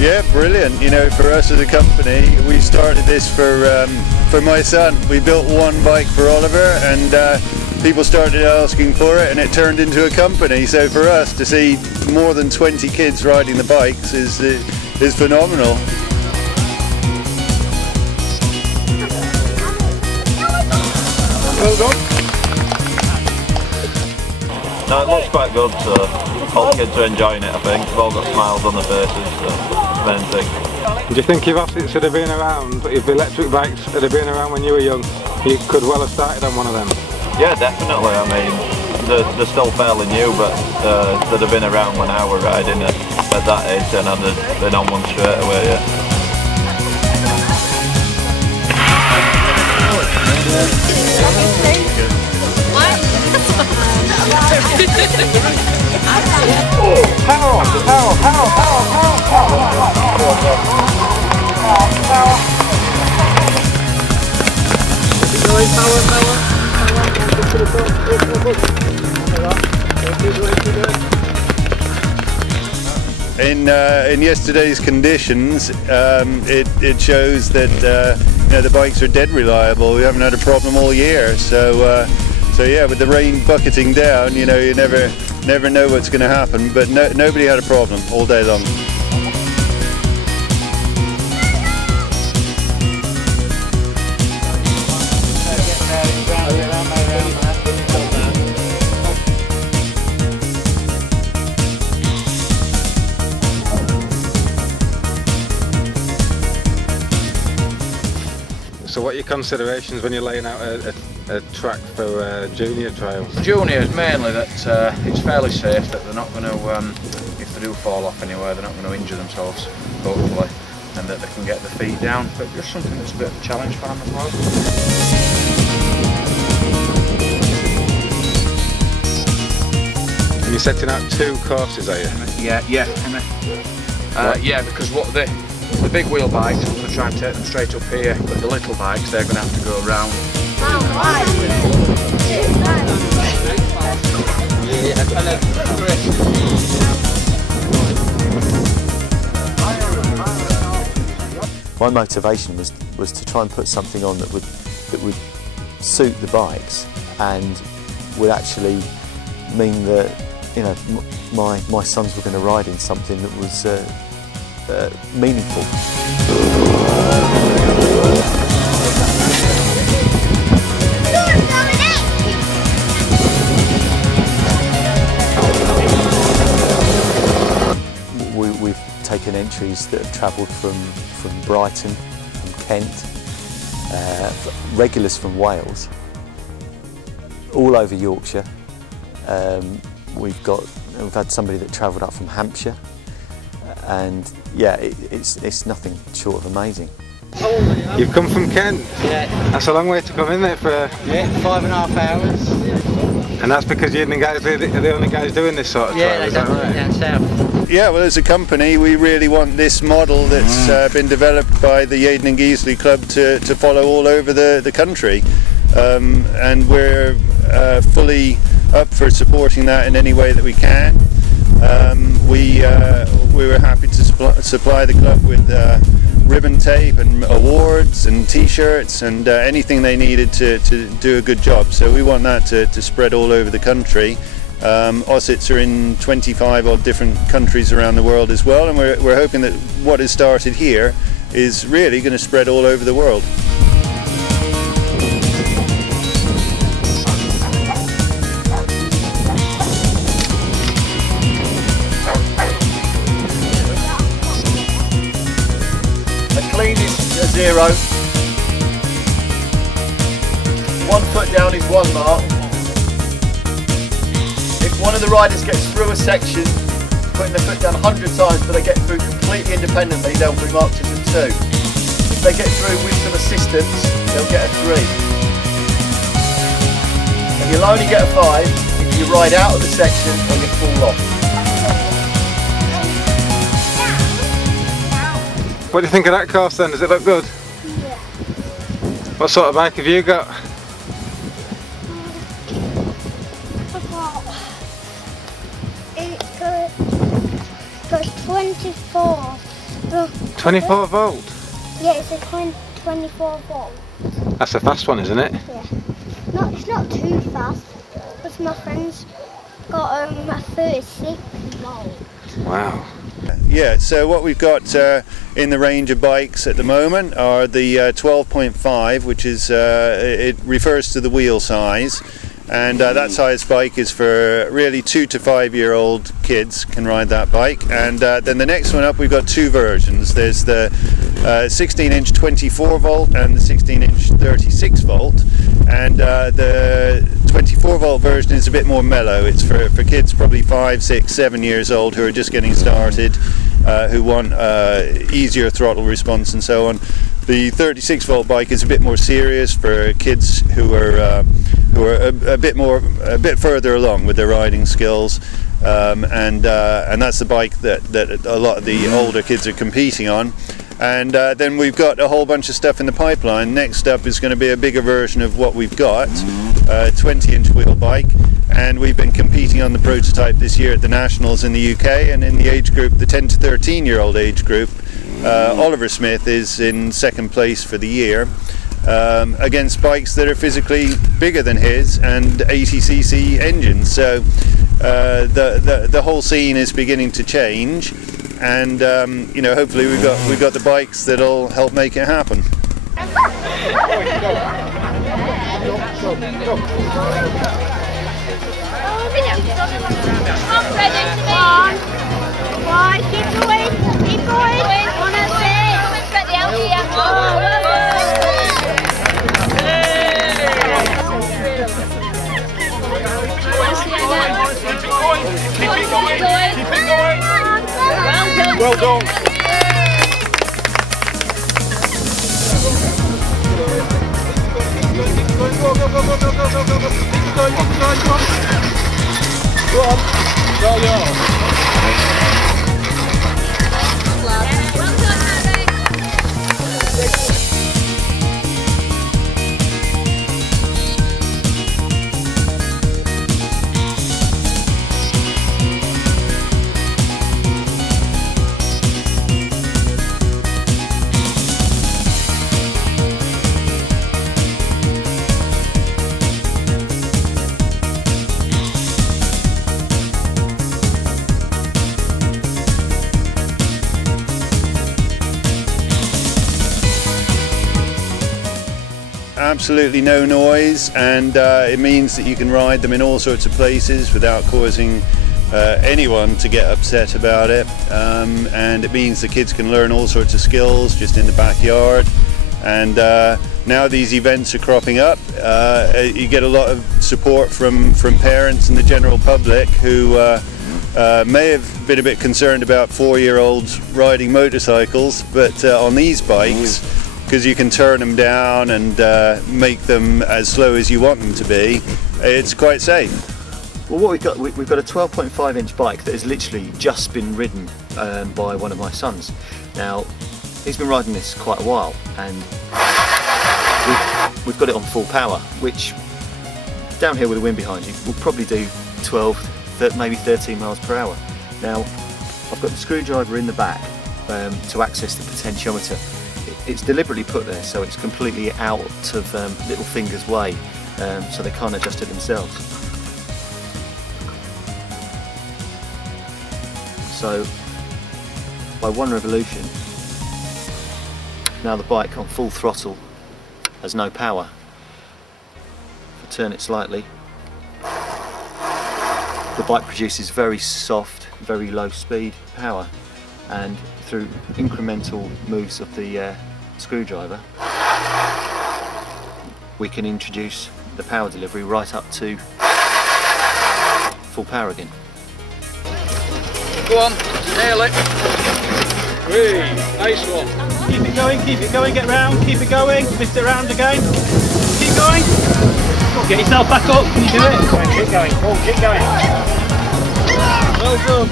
Yeah, brilliant. You know, for us as a company, we started this for my son. We built one bike for Oliver, and people started asking for it, and it turned into a company. So for us to see more than 20 kids riding the bikes is phenomenal. Well done. No, it looks quite good, so all the kids are enjoying it, I think. They've all got smiles on their faces, so that's the main thing. Do you think if OSETs had been around, if electric bikes had been around when you were young, you could well have started on one of them? Yeah, definitely. I mean, they're still fairly new, but they'd have been around when I were riding at that age, and I'd have been on one straight away, yeah. In yesterday's conditions, it shows that you know, the bikes are dead reliable. We haven't had a problem all year, so yeah, with the rain bucketing down, you know, you never know what's going to happen. But nobody had a problem all day long. So what are your considerations when you're laying out a track for junior trials? Juniors mainly that it's fairly safe, that they're not going to, if they do fall off anywhere, they're not going to injure themselves, hopefully, and that they can get their feet down, but just something that's a bit of a challenge for them as well. And you're setting out 2 courses, are you? Yeah, because what the big wheel bikes, I'm going to try and take them straight up here, but the little bikes, they're going to have to go around. My motivation was to try and put something on that would suit the bikes and would actually mean that, you know, my sons were going to ride in something that was meaningful. We've taken entries that have travelled from Brighton, from Kent, regulars from Wales, all over Yorkshire. We've had somebody that travelled up from Hampshire. And yeah, it's nothing short of amazing. You've come from Kent? Yeah. That's a long way to come in there for... Yeah, 5.5 hours. And that's because Yeadon Guiseley are the only guys doing this sort of trial, is that right? Down south. Yeah, well, as a company, we really want this model that's been developed by the Yeadon Guiseley Club to follow all over the country. And we're fully up for supporting that in any way that we can. We were happy to supply the club with ribbon tape and awards and t-shirts and anything they needed to do a good job. So we want that to spread all over the country. OSETs are in 25 odd different countries around the world as well, and we're hoping that what has started here is really going to spread all over the world. Clean is a 0. 1 foot down is 1 mark. If one of the riders gets through a section, putting their foot down 100 times, but they get through completely independently, they'll be marked as a 2. If they get through with some assistance, they'll get a 3. And you'll only get a 5 if you ride out of the section or you fall off. What do you think of that course then? Does it look good? Yeah. What sort of bike have you got? It goes 24 Look. 24 volt? Yeah, it's a 24 volt. That's a fast one, isn't it? Yeah. No, it's not too fast, because my friend's got a 36 volt. Wow. Yeah, so what we've got in the range of bikes at the moment are the 12.5, which is, it refers to the wheel size, and that size bike is for really 2 to 5 year old kids can ride that bike. And then the next one up, we've got two versions. There's the 16-inch 24 volt and the 16-inch 36 volt, and the 24 volt version is a bit more mellow. It's for kids probably 5, 6, 7 years old who are just getting started, who want easier throttle response and so on. The 36 volt bike is a bit more serious for kids who are a bit further along with their riding skills, and that's the bike that a lot of the older kids are competing on. And then we've got a whole bunch of stuff in the pipeline. Next up is going to be a bigger version of what we've got, a 20-inch wheel bike, and we've been competing on the prototype this year at the Nationals in the UK, and in the age group, the 10 to 13 year old age group, Oliver Smith is in second place for the year, against bikes that are physically bigger than his and 80cc engines. So the whole scene is beginning to change, and you know, hopefully we've got the bikes that'll help make it happen. Keep going, keep going. On a six. At the out Keep it going. Keep it going. Well done. Go on. Well done. Absolutely no noise, and it means that you can ride them in all sorts of places without causing anyone to get upset about it, and it means the kids can learn all sorts of skills just in the backyard. And now these events are cropping up. You get a lot of support from parents and the general public who may have been a bit concerned about 4-year-olds riding motorcycles, but on these bikes, because you can turn them down and make them as slow as you want them to be, it's quite safe. Well, what we've got a 12.5 inch bike that has literally just been ridden by one of my sons. Now, he's been riding this quite a while, and we've got it on full power, which downhill with the wind behind you will probably do 12, maybe 13 miles per hour. Now, I've got the screwdriver in the back to access the potentiometer. It's deliberately put there so it's completely out of little fingers' way, so they can't adjust it themselves. So by one revolution, now the bike on full throttle has no power. If I turn it slightly, the bike produces very soft, very low speed power, and through incremental moves of the screwdriver, we can introduce the power delivery right up to full power again. Go on, nail it. Hey, nice one. Keep it going, get round, keep it going, lift it round again. Keep going. Get yourself back up, can you do it? Go on, keep going, go on, keep going. Well done.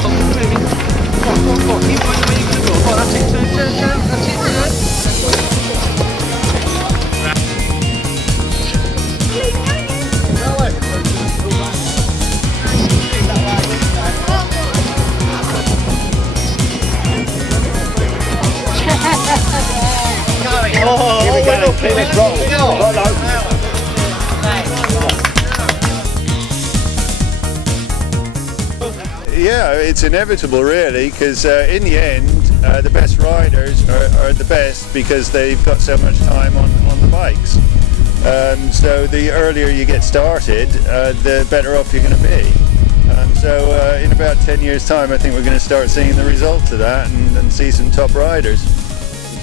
Come on, keep going where you're going to go. Oh, that's it, turn, that's it, turn. Yeah, it's inevitable really, because in the end the best riders are the best because they've got so much time on the bikes. So the earlier you get started, the better off you're going to be. So in about 10 years time I think we're going to start seeing the results of that and see some top riders.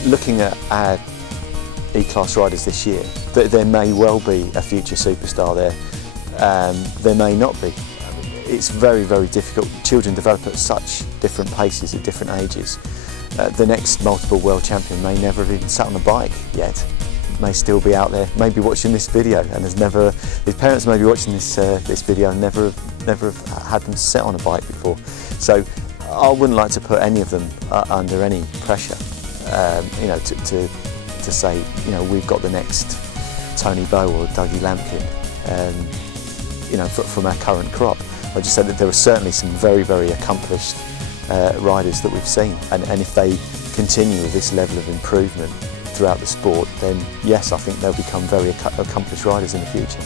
Looking at our E-Class riders this year, there may well be a future superstar there. There may not be. It's very, very difficult. Children develop at such different paces at different ages. The next multiple world champion may never have even sat on a bike yet. May still be out there, maybe watching this video, and his parents may be watching this video and never have had them sit on a bike before. So I wouldn't like to put any of them under any pressure. You know, to say, you know, we've got the next Tony Bow or Dougie Lampkin, you know, from our current crop. I just said that there are certainly some very, very accomplished riders that we've seen, and if they continue with this level of improvement throughout the sport, then yes, I think they'll become very accomplished riders in the future.